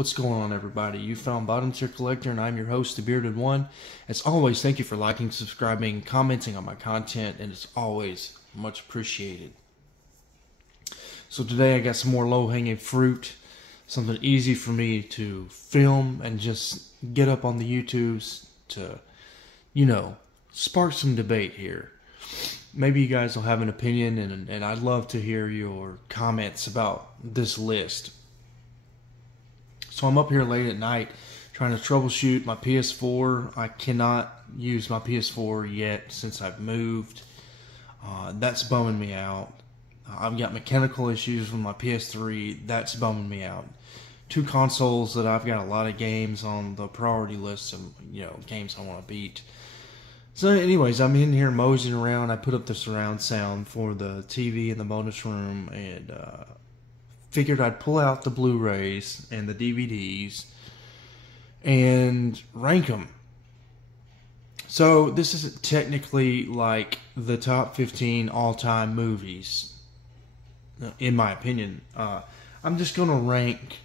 What's going on, everybody? You found Bottom Tier Collector, and I'm your host, The Bearded One. As always, thank you for liking, subscribing, commenting on my content, and it's always much appreciated. So today I got some more low-hanging fruit, something easy for me to film and just get up on the YouTubes to, spark some debate here. Maybe you guys will have an opinion, and I'd love to hear your comments about this list. So I'm up here late at night trying to troubleshoot my PS4. I cannot use my PS4 yet since I've moved. That's bumming me out. I've got mechanical issues with my PS3. That's bumming me out. Two consoles that I've got a lot of games on the priority list of, games I want to beat. So anyways, I'm in here moseying around. I put up the surround sound for the TV in the bonus room and figured I'd pull out the Blu-rays and the DVDs and rank them. So this isn't technically like the top 15 all-time movies, in my opinion. I'm just going to rank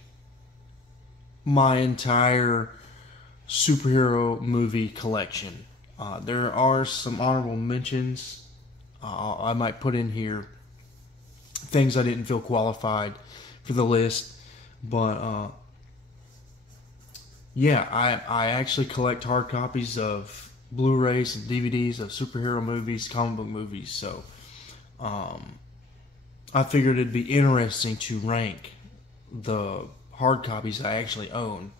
my entire superhero movie collection. There are some honorable mentions I might put in here. Things I didn't feel qualified for the list. But, I actually collect hard copies of Blu-rays and DVDs of superhero movies, comic book movies. So, I figured it'd be interesting to rank the hard copies I actually own.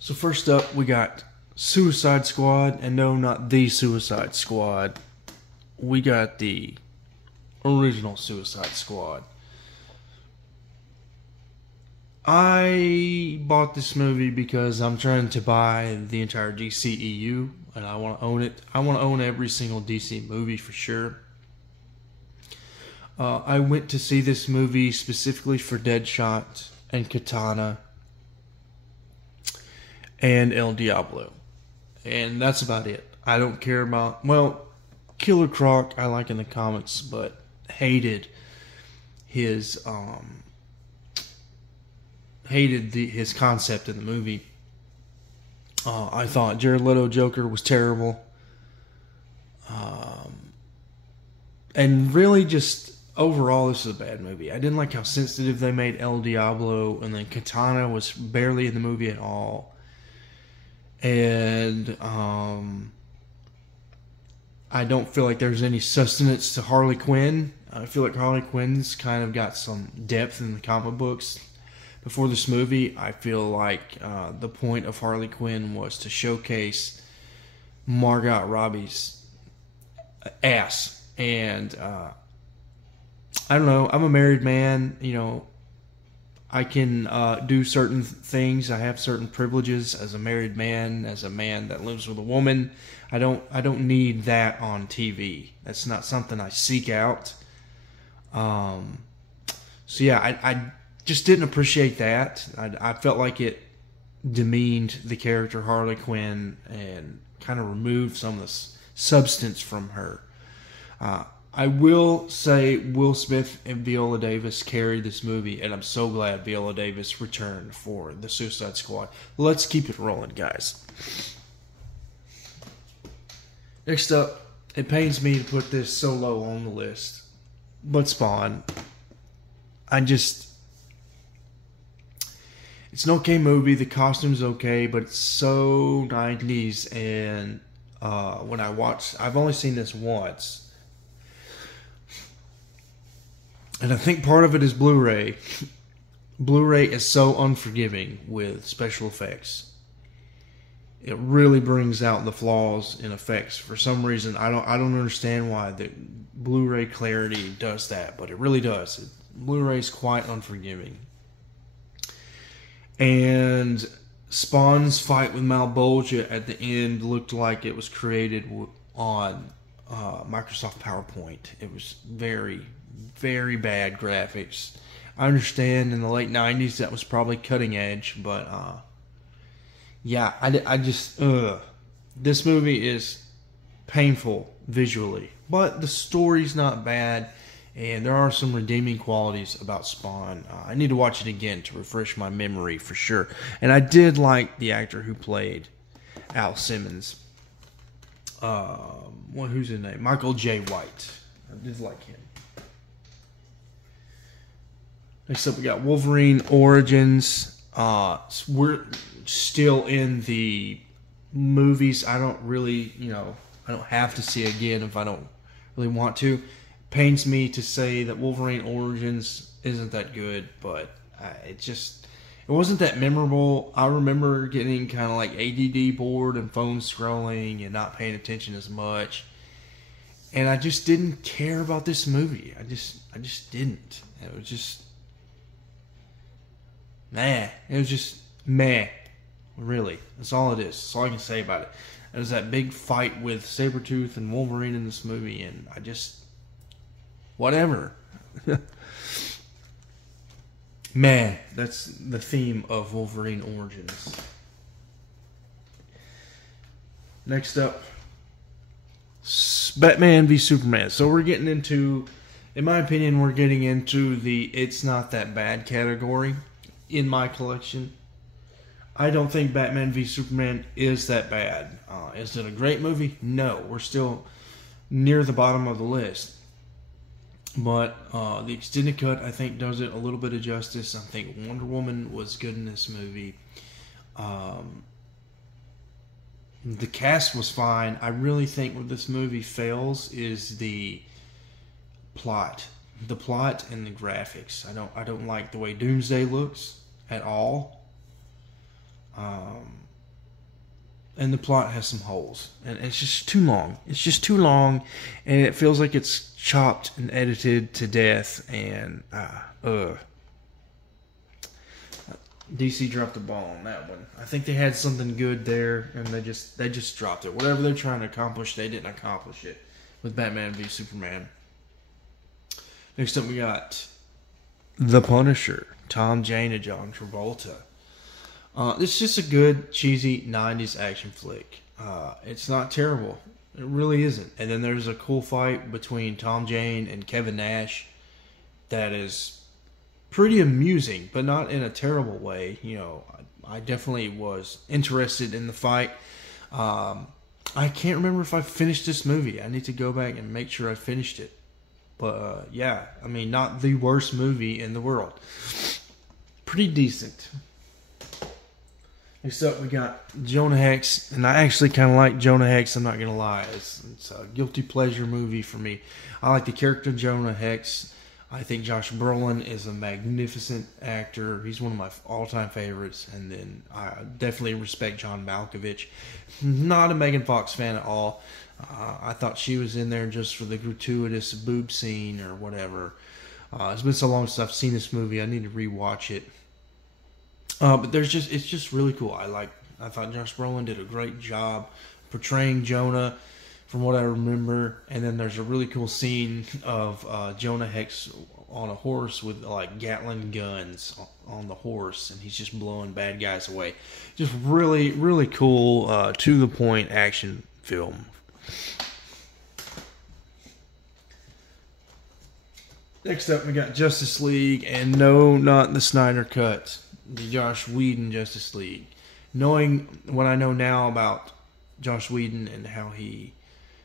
So first up, we got Suicide Squad, and no, not the Suicide Squad. We got the original Suicide Squad. I bought this movie because I'm trying to buy the entire DCEU, and I want to own it. I want to own every single DC movie for sure. I went to see this movie specifically for Deadshot and Katana and El Diablo. And that's about it. I don't care about... Killer Croc I like in the comics, but hated his his concept in the movie. I thought Jared Leto Joker was terrible. And really just... overall, this is a bad movie. I didn't like how sensitive they made El Diablo, and then Katana was barely in the movie at all. And I don't feel like there's any sustenance to Harley Quinn. I feel like Harley Quinn's kind of got some depth in the comic books. Before this movie, I feel like the point of Harley Quinn was to showcase Margot Robbie's ass. And I don't know. I'm a married man. I can do certain things. I have certain privileges as a married man, as a man that lives with a woman. I don't need that on TV. That's not something I seek out. I just didn't appreciate that. I felt like it demeaned the character Harley Quinn and kind of removed some of the substance from her. I will say Will Smith and Viola Davis carried this movie, and I'm so glad Viola Davis returned for the Suicide Squad. Let's keep it rolling, guys. Next up, it pains me to put this so low on the list, but Spawn. It's an okay movie. The costume's okay, but it's so 90s, and when I've only seen this once. And I think part of it is Blu-ray. Blu-ray is so unforgiving with special effects. It really brings out the flaws in effects. For some reason, I don't understand why the Blu-ray clarity does that, but it really does. Blu-ray is quite unforgiving. And Spawn's fight with Malebolgia at the end looked like it was created on Microsoft PowerPoint. It was very, very bad graphics. I understand in the late 90s that was probably cutting edge, but this movie is painful visually, but the story's not bad. and there are some redeeming qualities about Spawn. I need to watch it again to refresh my memory for sure. And I did like the actor who played Al Simmons. Who's his name? Michael J. White. I did like him. Next up, we got Wolverine Origins. We're still in the movies. I don't really, I don't have to see it again if I don't really want to. Pains me to say that Wolverine Origins isn't that good, but it wasn't that memorable. I remember getting kind of like ADD bored and phone scrolling and not paying attention as much. And I just didn't care about this movie. I just didn't. It was just meh. It was just meh. Really. That's all it is. That's all I can say about it. There's that big fight with Sabretooth and Wolverine in this movie, and I just whatever. Man, that's the theme of Wolverine Origins. Next up, Batman v Superman. So we're getting into, in my opinion, we're getting into the it's not that bad category in my collection. I don't think Batman v Superman is that bad. Is it a great movie? No. We're still near the bottom of the list. But the extended cut, I think, does it a little bit of justice. I think Wonder Woman was good in this movie. The cast was fine. I really think where this movie fails is the plot. The plot and the graphics. I don't like the way Doomsday looks at all. And the plot has some holes, and it's just too long. It's just too long, and it feels like it's chopped and edited to death. And DC dropped the ball on that one. I think they had something good there, and they just dropped it. Whatever they're trying to accomplish, they didn't accomplish it with Batman v Superman. Next up, we got The Punisher, Tom Jane and John Travolta. This is just a good, cheesy 90s action flick. It's not terrible. It really isn't. And then there's a cool fight between Tom Jane and Kevin Nash that is pretty amusing, but not in a terrible way. I definitely was interested in the fight. I can't remember if I finished this movie. I need to go back and make sure I finished it. But, yeah, I mean, not the worst movie in the world. Pretty decent. Next up, we got Jonah Hex, and I actually kind of like Jonah Hex, I'm not going to lie. It's a guilty pleasure movie for me. I like the character Jonah Hex. I think Josh Brolin is a magnificent actor. He's one of my all-time favorites. And then I definitely respect John Malkovich. Not a Megan Fox fan at all. I thought she was in there just for the gratuitous boob scene or whatever. It's been so long since I've seen this movie, I need to rewatch it. But it's just really cool. I thought Josh Brolin did a great job portraying Jonah, from what I remember. And then there's a really cool scene of Jonah Hex on a horse with like Gatling guns on the horse, and he's just blowing bad guys away. Just really, really cool, to the point action film. Next up, we got Justice League, and no, not the Snyder Cut. The Joss Whedon Justice League. Knowing what I know now about Joss Whedon and how he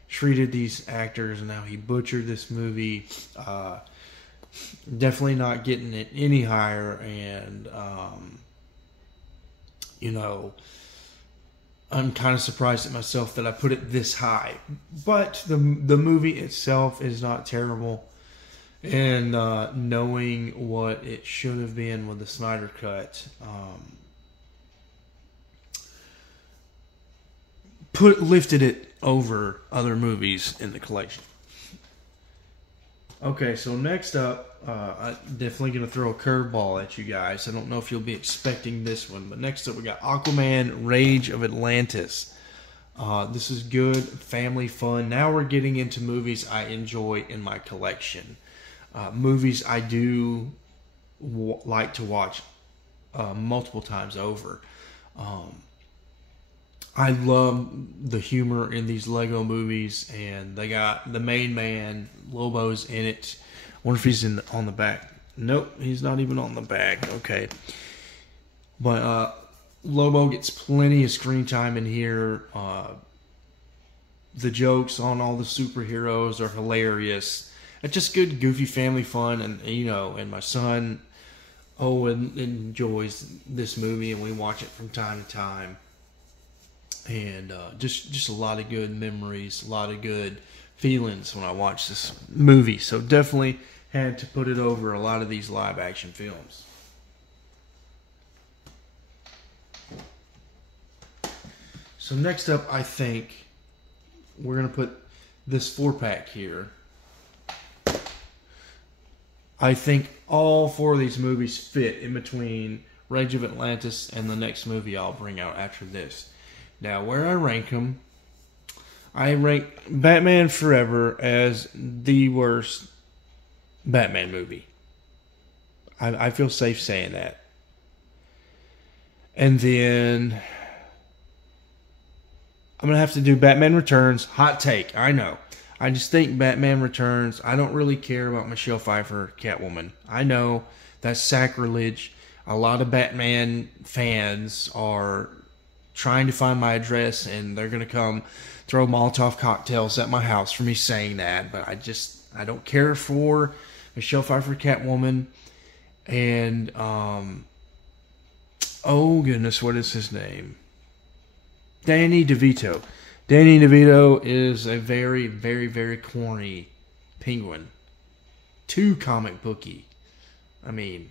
treated these actors and how he butchered this movie, definitely not getting it any higher. And I'm kind of surprised at myself that I put it this high. But the movie itself is not terrible. And knowing what it should have been with the Snyder Cut, lifted it over other movies in the collection. Okay, so next up, I'm definitely going to throw a curveball at you guys. I don't know if you'll be expecting this one, but next up we got Aquaman, Rage of Atlantis. This is good, family fun. Now we're getting into movies I enjoy in my collection. Movies I do like to watch multiple times over. I love the humor in these Lego movies, and they got the main man, Lobo's in it. Wonder if he's on the back. Nope, he's not even on the back. Okay. But Lobo gets plenty of screen time in here. The jokes on all the superheroes are hilarious. It's just good, goofy family fun. And, and my son Owen enjoys this movie, and we watch it from time to time. And just a lot of good memories, a lot of good feelings when I watch this movie. So definitely had to put it over a lot of these live action films. So next up, I think we're going to put this 4-pack here. I think all 4 of these movies fit in between Rage of Atlantis and the next movie I'll bring out after this. Now, where I rank them, I rank Batman Forever as the worst Batman movie. I feel safe saying that. And then I'm going to have to do Batman Returns. Hot take, I know. I just think Batman Returns, I don't really care about Michelle Pfeiffer, Catwoman. I know that's sacrilege. A lot of Batman fans are trying to find my address, and they're going to come throw Molotov cocktails at my house for me saying that. But I don't care for Michelle Pfeiffer, Catwoman. And, oh goodness, what is his name? Danny DeVito. Danny DeVito is a very, very, very corny Penguin. Too comic booky. I mean,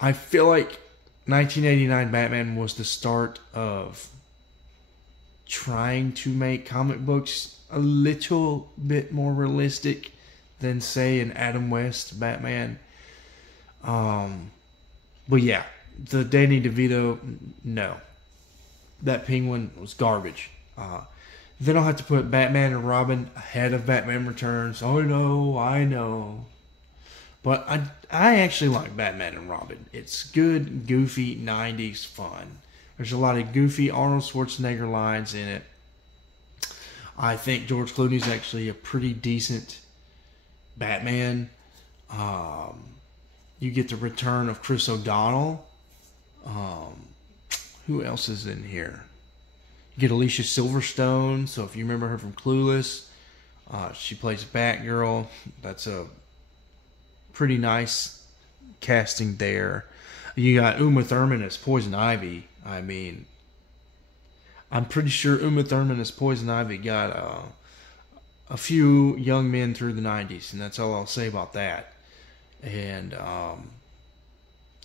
I feel like 1989 Batman was the start of trying to make comic books a little bit more realistic than, say, an Adam West Batman. But yeah, the Danny DeVito, no. That Penguin was garbage. Then I'll have to put Batman and Robin ahead of Batman Returns. Oh, I know. But I actually like Batman and Robin. It's good, goofy, 90s fun. There's a lot of goofy Arnold Schwarzenegger lines in it. I think George Clooney's actually a pretty decent Batman. You get the return of Chris O'Donnell. Who else is in here? You get Alicia Silverstone. So if you remember her from Clueless, she plays Batgirl. That's a pretty nice casting there. You got Uma Thurman as Poison Ivy. I mean, I'm pretty sure Uma Thurman as Poison Ivy got a few young men through the 90s, and that's all I'll say about that. And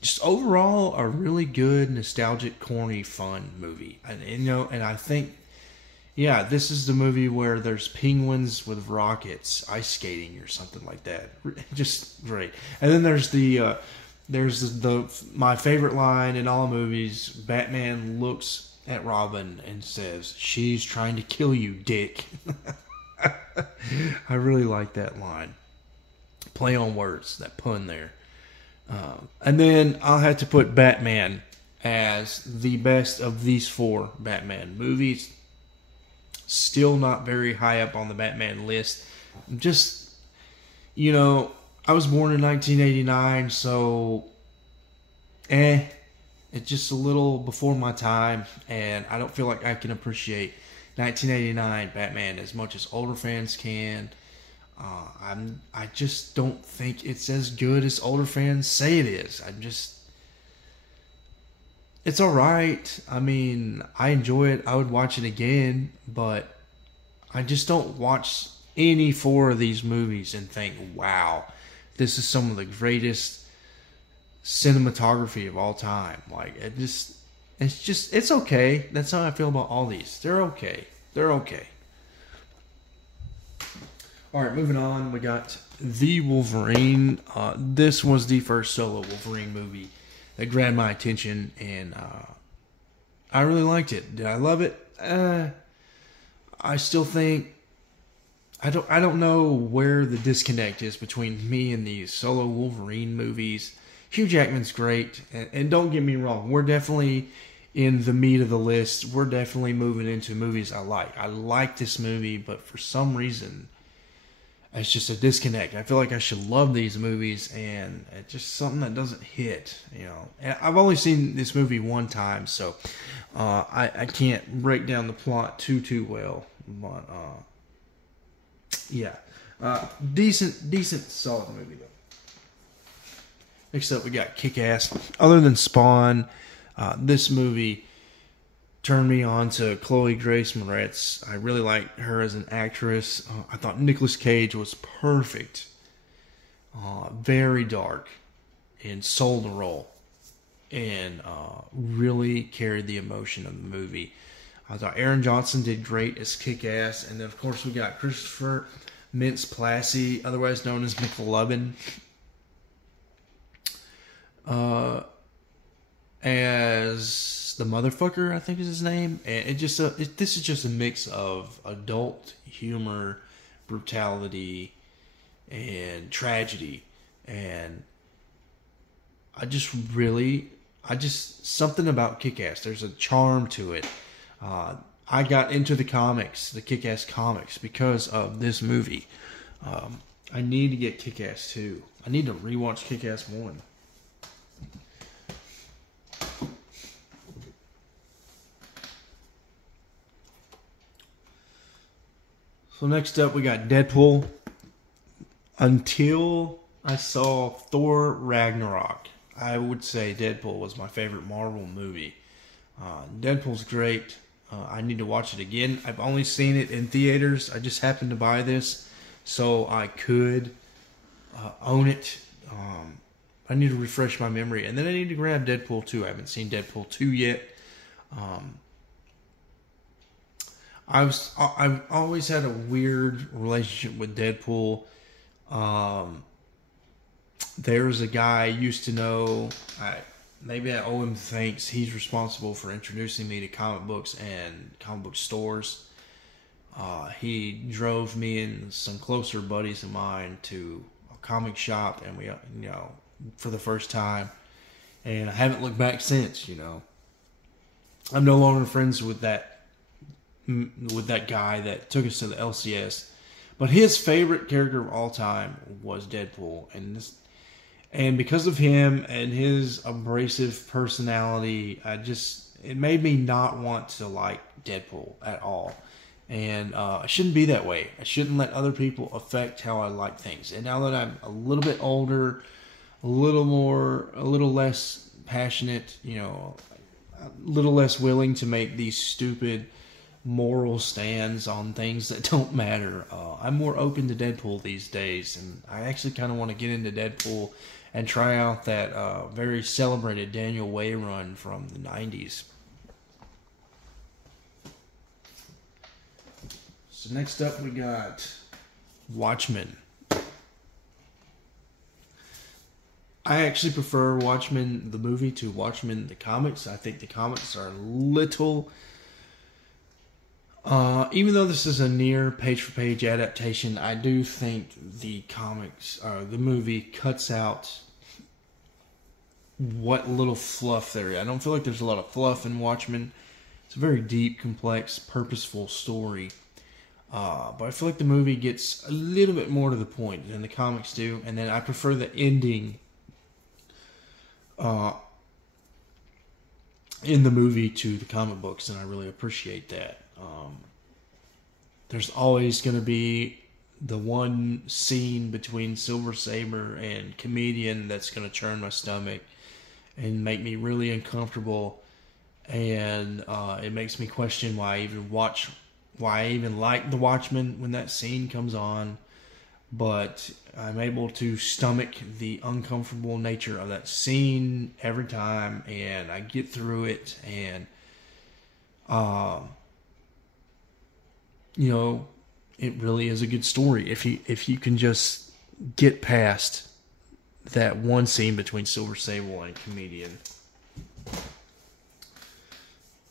just overall, a really good, nostalgic, corny, fun movie. And I think, yeah, this is the movie where there's penguins with rockets ice skating or something like that. Just great. And then there's the my favorite line in all movies. Batman looks at Robin and says, "She's trying to kill you, Dick." I really like that line. Play on words, that pun there. And then I'll have to put Batman as the best of these 4 Batman movies. Still not very high up on the Batman list. Just, I was born in 1989, so it's just a little before my time, and I don't feel like I can appreciate 1989 Batman as much as older fans can. I just don't think it's as good as older fans say it is. It's alright. I mean, I enjoy it. I would watch it again, but I just don't watch any 4 of these movies and think, wow, this is some of the greatest cinematography of all time. Like, it's okay. That's how I feel about all these. They're okay. All right, moving on. We got The Wolverine. This was the first solo Wolverine movie that grabbed my attention, and I really liked it. Did I love it? I still think I don't know where the disconnect is between me and these solo Wolverine movies. Hugh Jackman's great, and don't get me wrong, we're definitely in the meat of the list. We're definitely moving into movies I like. I like this movie, but for some reason, it's just a disconnect. I feel like I should love these movies, and it's just something that doesn't hit, you know. And I've only seen this movie one time, so I can't break down the plot too well. But yeah, decent, solid movie though. Next up, we got Kick-Ass. Other than Spawn, this movie turned me on to Chloe Grace Moretz. I really liked her as an actress. I thought Nicolas Cage was perfect. Very dark and sold the role. And really carried the emotion of the movie. I thought Aaron Johnson did great as Kick-Ass. And then, of course, we got Christopher Mintz-Plasse, otherwise known as McLovin, as the motherfucker, I think is his name. And this is just a mix of adult humor, brutality, and tragedy. And something about Kick-Ass. There's a charm to it. I got into the comics, the Kick-Ass comics, because of this movie. I need to get Kick-Ass 2. I need to rewatch Kick-Ass 1. So next up, we got Deadpool. Until I saw Thor Ragnarok, I would say Deadpool was my favorite Marvel movie. Deadpool's great. I need to watch it again. I've only seen it in theaters. I just happened to buy this so I could own it. I need to refresh my memory. And then I need to grab Deadpool 2. I haven't seen Deadpool 2 yet. I've always had a weird relationship with Deadpool. There's a guy I used to know. Maybe I owe him thanks. He's responsible for introducing me to comic books and comic book stores. He drove me and some closer buddies of mine to a comic shop, and we, for the first time. And I haven't looked back since. I'm no longer friends with that guy that took us to the LCS. But his favorite character of all time was Deadpool, and because of him and his abrasive personality, it made me not want to like Deadpool at all. And I shouldn't be that way. I shouldn't let other people affect how I like things. And now that I'm a little bit older, a little less passionate, a little less willing to make these stupid moral stands on things that don't matter. I'm more open to Deadpool these days, and I actually kind of want to get into Deadpool and try out that very celebrated Daniel Way run from the 90s. So next up we got Watchmen. I actually prefer Watchmen the movie to Watchmen the comics. I think the comics are a little... even though this is a near page-for-page adaptation, I do think the the movie cuts out what little fluff there is. I don't feel like there's a lot of fluff in Watchmen. It's a very deep, complex, purposeful story. But I feel like the movie gets a little bit more to the point than the comics do. And then I prefer the ending in the movie to the comic books, and I really appreciate that. There's always going to be the one scene between Silver Saber and Comedian that's going to churn my stomach and make me really uncomfortable, and it makes me question why I even like The Watchmen when that scene comes on. But I'm able to stomach the uncomfortable nature of that scene every time, and I get through it, and it really is a good story if you can just get past that one scene between Silver Sable and Comedian.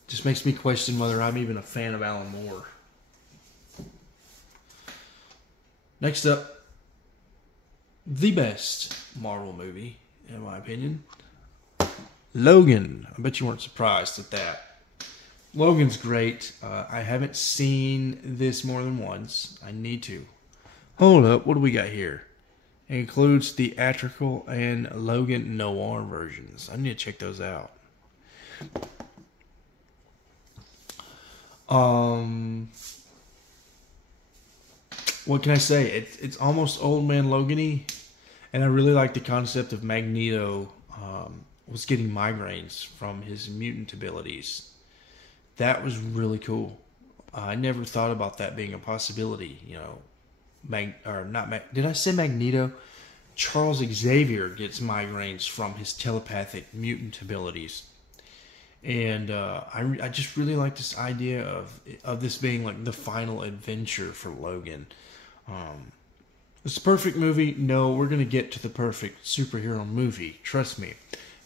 Just makes me question whether I'm even a fan of Alan Moore. Next up, the best Marvel movie, in my opinion, Logan. I bet you weren't surprised at that. Logan's great. I haven't seen this more than once. I need to. Hold up, what do we got here? It includes theatrical and Logan Noir versions. I need to check those out. What can I say? It's almost Old Man Logan-y, and I really like the concept of Magneto was getting migraines from his mutant abilities. That was really cool. I never thought about that being a possibility. You know, did I say Magneto? Charles Xavier gets migraines from his telepathic mutant abilities, and I just really like this idea of this being like the final adventure for Logan. It's a perfect movie. No, we're gonna get to the perfect superhero movie. Trust me,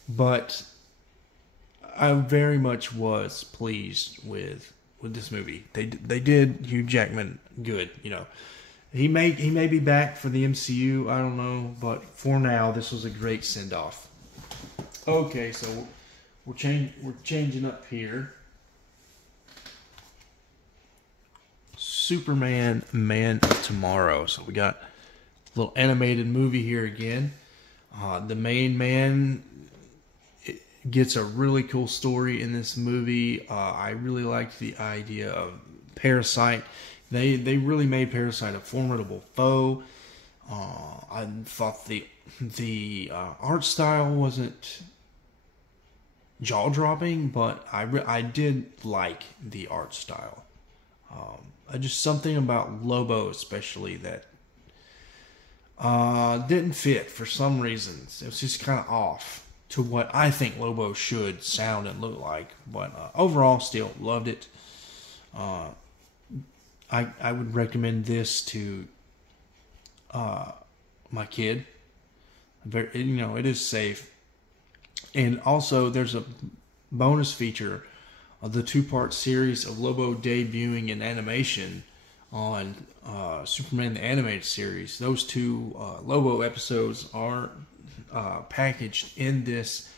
but I very much was pleased with this movie. They did Hugh Jackman good. You know, he may be back for the MCU. I don't know, but for now, this was a great send off. Okay, so we're changing up here. Superman, Man of Tomorrow. So we got a little animated movie here again. The main man gets a really cool story in this movie. I really liked the idea of Parasite. They really made Parasite a formidable foe. I thought the art style wasn't jaw-dropping, but I did like the art style. Just something about Lobo especially that didn't fit for some reasons. It was just kind of off to what I think Lobo should sound and look like. But overall, still loved it. I would recommend this to my kid. It is safe. And also, there's a bonus feature of the 2-part series of Lobo debuting in animation on Superman the Animated Series. Those 2 Lobo episodes are packaged in this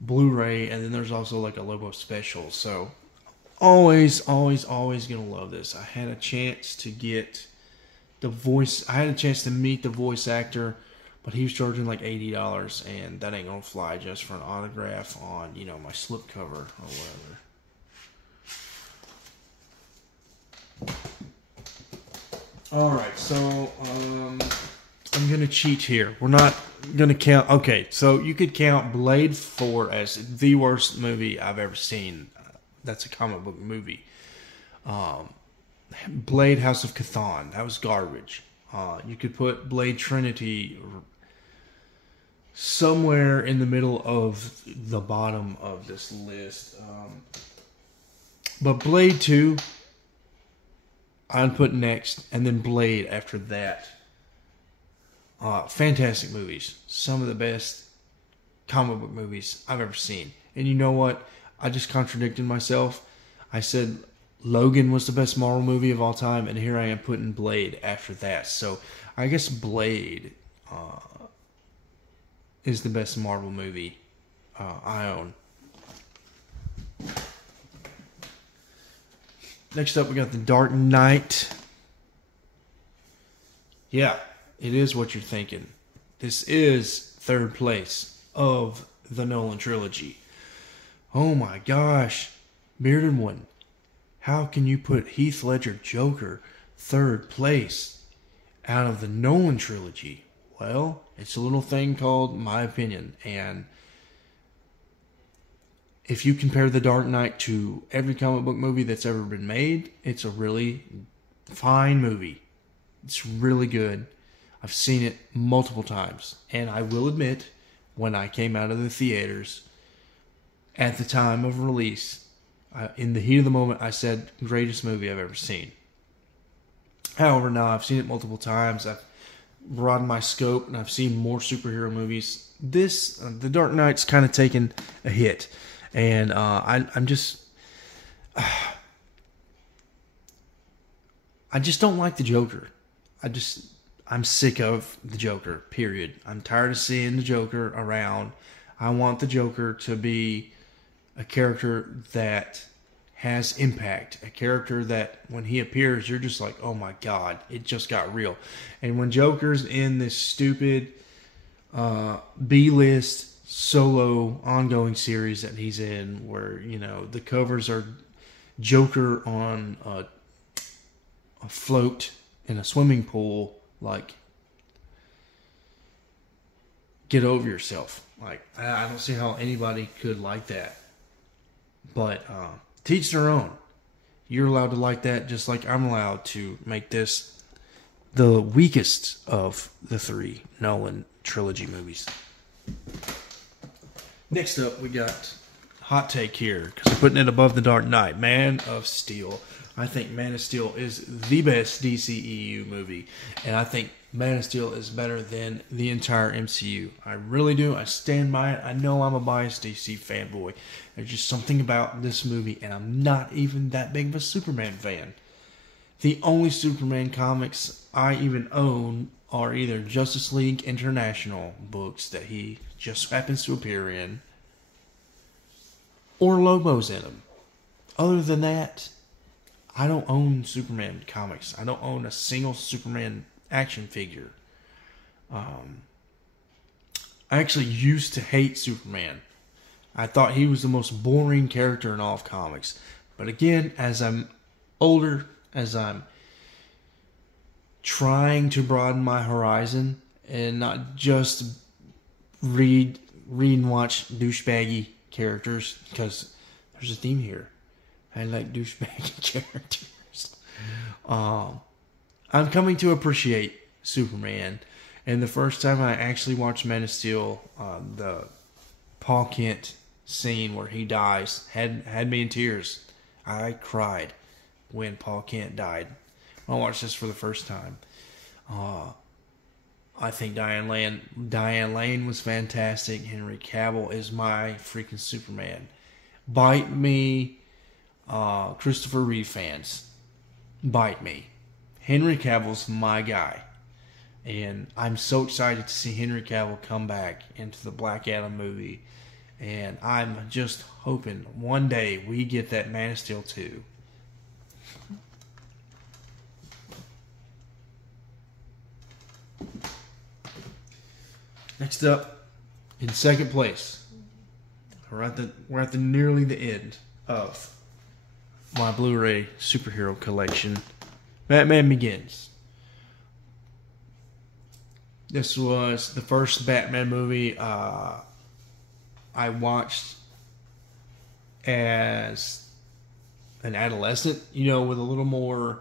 Blu-ray, and then there's also like a Lobo special. So always gonna love this. I had a chance to get the voice. I had a chance to meet the voice actor, but he was charging like $80, and that ain't gonna fly just for an autograph on my slipcover or whatever. Alright, so I'm going to cheat here. We're not going to count... Okay, so you could count Blade 4 as the worst movie I've ever seen. That's a comic book movie. Blade House of Chthon, that was garbage. You could put Blade Trinity somewhere in the middle of the bottom of this list. But Blade 2... I'd put next, and then Blade after that. Fantastic movies. Some of the best comic book movies I've ever seen. And you know what? I just contradicted myself. I said Logan was the best Marvel movie of all time, and here I am putting Blade after that. So I guess Blade is the best Marvel movie I own. Next up, we got The Dark Knight. Yeah, it is what you're thinking. This is third place of the Nolan trilogy. Oh my gosh. Bearded One, how can you put Heath Ledger Joker third place out of the Nolan trilogy? Well, it's a little thing called my opinion, and if you compare The Dark Knight to every comic book movie that's ever been made, it's a really fine movie. It's really good. I've seen it multiple times. And I will admit, when I came out of the theaters, at the time of release, in the heat of the moment, I said, greatest movie I've ever seen. However, now I've seen it multiple times. I've broadened my scope, and I've seen more superhero movies. The Dark Knight's kind of taken a hit. And I'm just... I just don't like the Joker. I'm sick of the Joker, period. I'm tired of seeing the Joker around. I want the Joker to be a character that has impact. A character that when he appears, you're just like, oh my God, it just got real. And when Joker's in this stupid B-list solo ongoing series that he's in, where, you know, the covers are Joker on a float in a swimming pool, like, get over yourself. Like, I don't see how anybody could like that. But teach their own. You're allowed to like that, just like I'm allowed to make this the weakest of the 3 Nolan trilogy movies. Next up, we got hot take here, because I'm putting it above The Dark Knight. Man of Steel. I think Man of Steel is the best DCEU movie, and I think Man of Steel is better than the entire MCU. I really do. I stand by it. I know I'm a biased DC fanboy. There's just something about this movie, and I'm not even that big of a Superman fan. The only Superman comics I even own are either Justice League International books that he just happens to appear in, or Lobo's in them. Other than that, I don't own Superman comics. I don't own a single Superman action figure. I actually used to hate Superman. I thought he was the most boring character in all of comics. But again, as I'm older, as I'm trying to broaden my horizon and not just read and watch douchebaggy characters, because there's a theme here. I like douchebaggy characters. I'm coming to appreciate Superman. And the first time I actually watched Man of Steel, the Paul Kent scene where he dies had me in tears. I cried when Paul Kent died. I watched this for the first time. I think Diane Lane was fantastic. Henry Cavill is my freaking Superman. Bite me, Christopher Reeve fans. Bite me. Henry Cavill's my guy. And I'm so excited to see Henry Cavill come back into the Black Adam movie. And I'm just hoping one day we get that Man of Steel 2. Next up, in second place, we're at the nearly the end of my Blu-ray superhero collection, Batman Begins. This was the first Batman movie I watched as an adolescent, you know, with a little more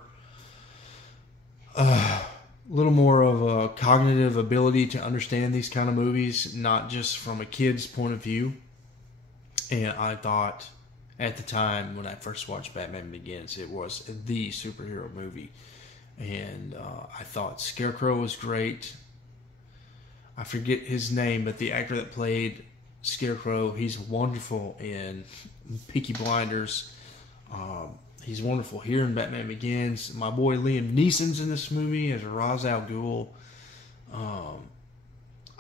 of a cognitive ability to understand these kind of movies, not just from a kid's point of view. And I thought at the time when I first watched Batman Begins, it was the superhero movie. And I thought Scarecrow was great. I forget his name, but the actor that played Scarecrow, he's wonderful in Peaky Blinders. He's wonderful here in Batman Begins. My boy Liam Neeson's in this movie as Ra's al Ghul.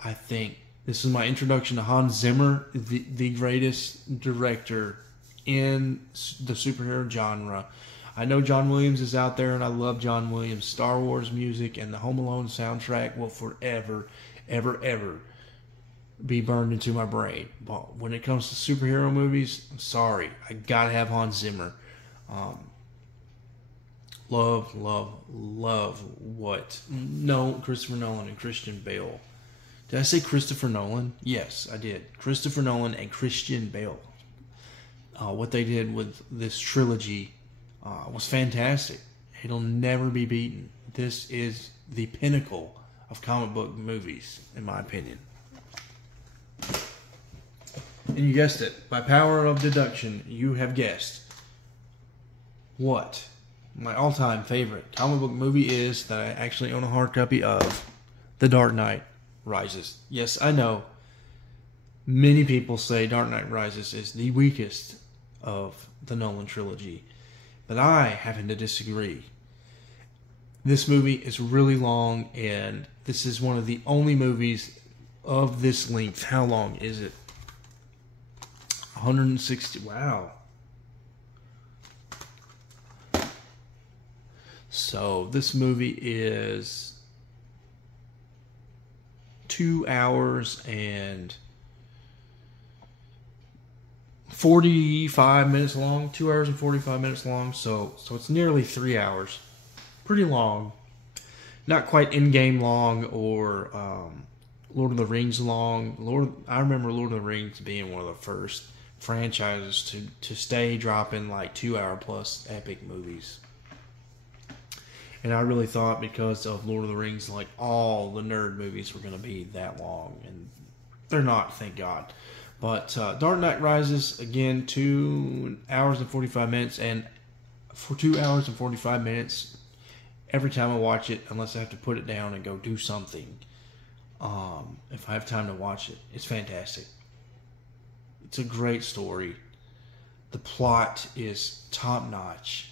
I think this is my introduction to Hans Zimmer, the greatest director in the superhero genre. I know John Williams is out there, and I love John Williams' Star Wars music, and the Home Alone soundtrack will forever, ever be burned into my brain. But when it comes to superhero movies, I'm sorry. I gotta have Hans Zimmer. Love what? No, Christopher Nolan and Christian Bale. Did I say Christopher Nolan? Yes, I did. Christopher Nolan and Christian Bale. What they did with this trilogy was fantastic. It'll never be beaten. This is the pinnacle of comic book movies, in my opinion. And you guessed it. By power of deduction, you have guessed what my all-time favorite comic book movie is that I actually own a hard copy of. The Dark Knight Rises. Yes, I know. Many people say Dark Knight Rises is the weakest of the Nolan trilogy. But I happen to disagree. This movie is really long, and this is one of the only movies of this length. How long is it? 160. Wow. So this movie is 2 hours and 45 minutes long. 2 hours and 45 minutes long. So it's nearly 3 hours. Pretty long. Not quite in-game long or Lord of the Rings long. I remember Lord of the Rings being one of the first franchises to stay dropping like 2 hour plus epic movies. And I really thought because of Lord of the Rings, like all the nerd movies were going to be that long. And they're not, thank God. But Dark Knight Rises, again, 2 hours and 45 minutes. And for 2 hours and 45 minutes, every time I watch it, unless I have to put it down and go do something, if I have time to watch it, it's fantastic. It's a great story. The plot is top notch.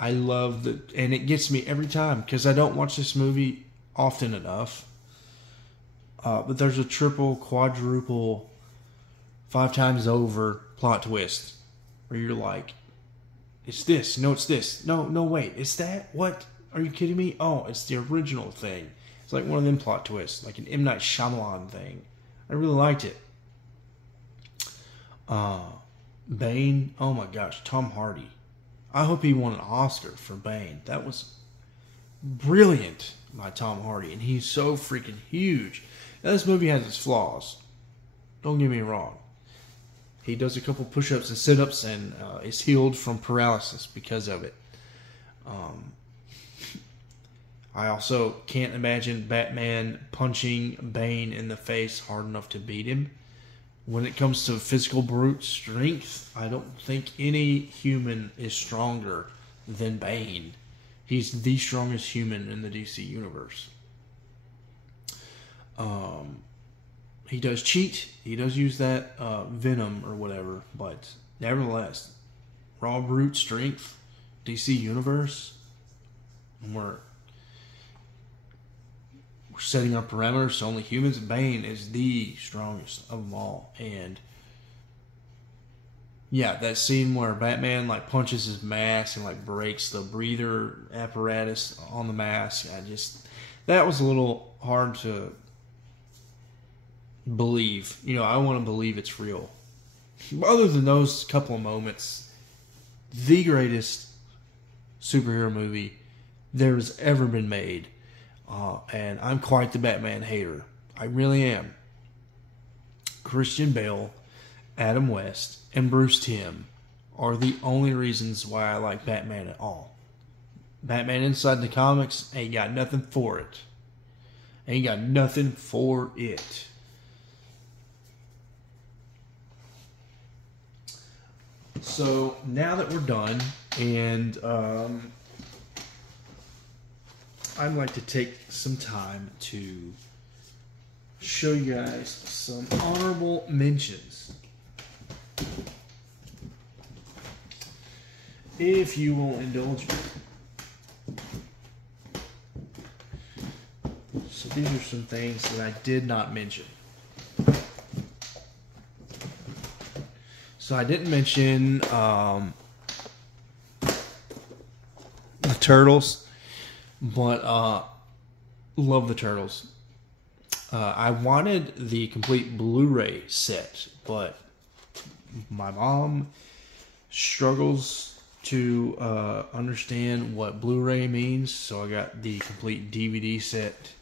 I love and it gets me every time because I don't watch this movie often enough. But there's a triple, quadruple, 5 times over plot twist where you're like, it's this. No, it's this. No, wait. It's that? What? Are you kidding me? Oh, it's the original thing. It's like one of them plot twists, like an M. Night Shyamalan thing. I really liked it. Bane. Oh my gosh, Tom Hardy. I hope he won an Oscar for Bane. That was brilliant by Tom Hardy, and he's so freaking huge. Now, this movie has its flaws. Don't get me wrong. He does a couple push-ups and sit-ups and is healed from paralysis because of it. I also can't imagine Batman punching Bane in the face hard enough to beat him. When it comes to physical brute strength, I don't think any human is stronger than Bane. He's the strongest human in the DC universe. He does cheat. He does use that venom or whatever, but nevertheless, raw brute strength, DC universe, we're setting our parameters so only humans. Bane is the strongest of them all. And yeah, that scene where Batman like punches his mask and like breaks the breather apparatus on the mask, that was a little hard to believe. I want to believe it's real. But other than those couple of moments, the greatest superhero movie there's ever been made. And I'm quite the Batman hater. I really am. Christian Bale, Adam West, and Bruce Timm are the only reasons why I like Batman at all. Batman inside the comics ain't got nothing for it. Ain't got nothing for it. So now that we're done, and I'd like to take some time to show you guys some honorable mentions. If you will indulge me. So these are some things that I did not mention. So I didn't mention the Turtles. But love the Turtles. I wanted the complete Blu-ray set, but my mom struggles to understand what Blu-ray means, so I got the complete DVD set,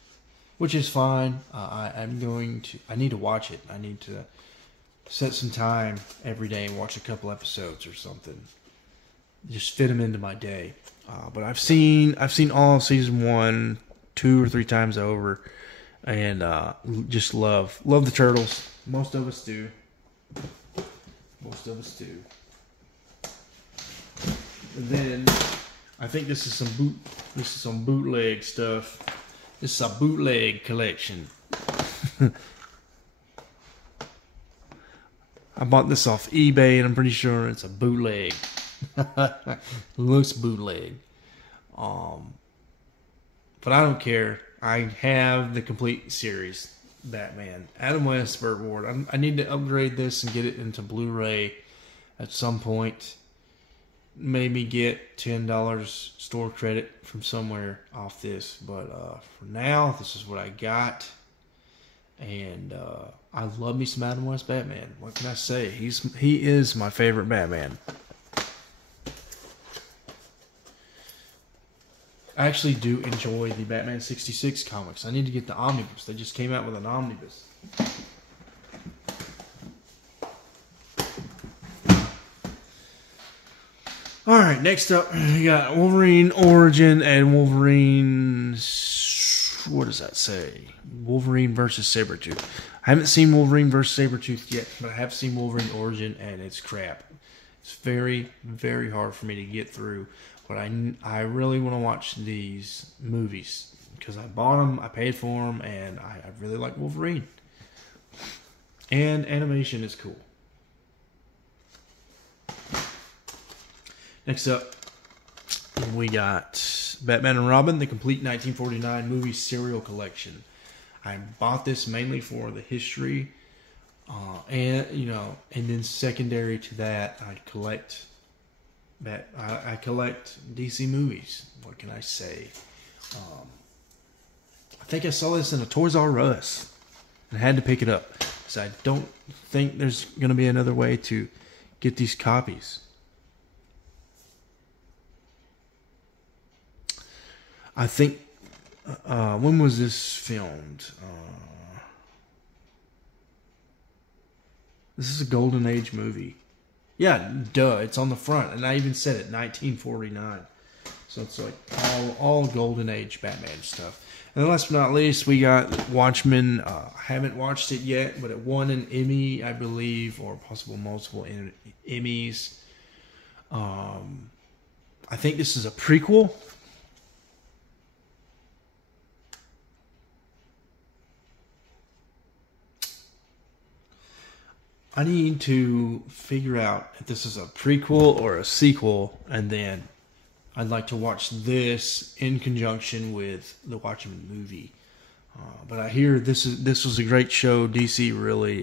which is fine. I need to watch it. I need to set some time every day and watch a couple episodes or something. Just fit them into my day. But I've seen all season 1 2 or 3 times over, and just love the Turtles. Most of us do. And then I think this is some bootleg stuff. This is a bootleg collection. I bought this off eBay, and I'm pretty sure it's a bootleg. Looks bootleg. But I don't care. I have the complete series. Batman. Adam West, Burt Ward. I need to upgrade this and get it into Blu-ray at some point. made me get $10 store credit from somewhere off this. But for now, this is what I got. And I love me some Adam West Batman. What can I say? He is my favorite Batman. I actually do enjoy the Batman 66 comics. I need to get the omnibus. They just came out with an omnibus. Alright, next up, we got Wolverine Origin and Wolverine... What does that say? Wolverine versus Sabretooth. I haven't seen Wolverine versus Sabretooth yet, but I have seen Wolverine Origin, and it's crap. It's very, very hard for me to get through. But I really want to watch these movies because I bought them, I paid for them, and I really like Wolverine. And animation is cool. Next up, we got Batman and Robin, the complete 1949 movie serial collection. I bought this mainly for the history, and then secondary to that, I collect DC movies. What can I say? I think I saw this in a Toys R Us and had to pick it up because I don't think there's going to be another way to get these copies. I think, when was this filmed? This is a Golden Age movie. Yeah, duh, it's on the front. And I even said it, 1949. So it's like all Golden Age Batman stuff. And then last but not least, we got Watchmen. I haven't watched it yet, but it won an Emmy, I believe, or possible multiple Emmys. I think this is a prequel. I need to figure out if this is a prequel or a sequel, and then I'd like to watch this in conjunction with the Watchmen movie. But I hear this was a great show. DC really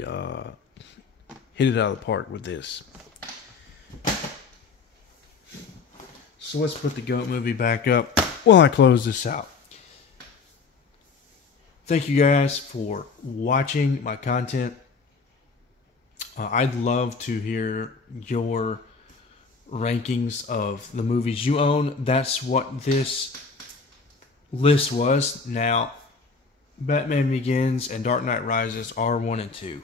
hit it out of the park with this. So let's put the GOAT movie back up while I close this out. Thank you guys for watching my content. I'd love to hear your rankings of the movies you own. That's what this list was. Now, Batman Begins and Dark Knight Rises are 1 and 2.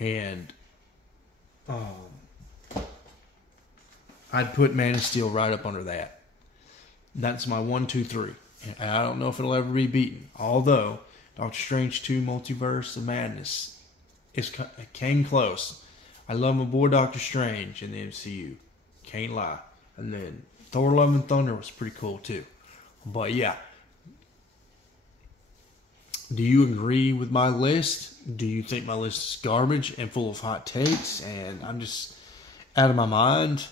And I'd put Man of Steel right up under that. That's my 1, 2, 3. And I don't know if it'll ever be beaten. Although, Doctor Strange 2 Multiverse of Madness it came close. I love my boy Doctor Strange in the MCU. Can't lie. And then Thor Love and Thunder was pretty cool too. But yeah. Do you agree with my list? Do you think my list is garbage and full of hot takes and I'm just out of my mind?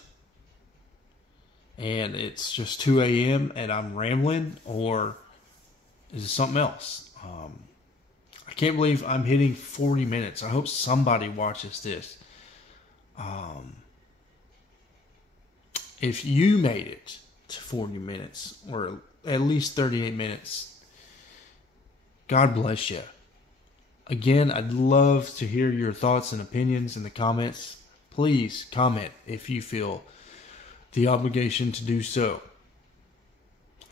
And it's just 2 a.m. and I'm rambling? Or is it something else? I can't believe I'm hitting 40 minutes. I hope somebody watches this. If you made it to 40 minutes or at least 38 minutes, God bless you. Again, I'd love to hear your thoughts and opinions in the comments. Please comment if you feel the obligation to do so.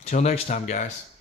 Till next time, guys.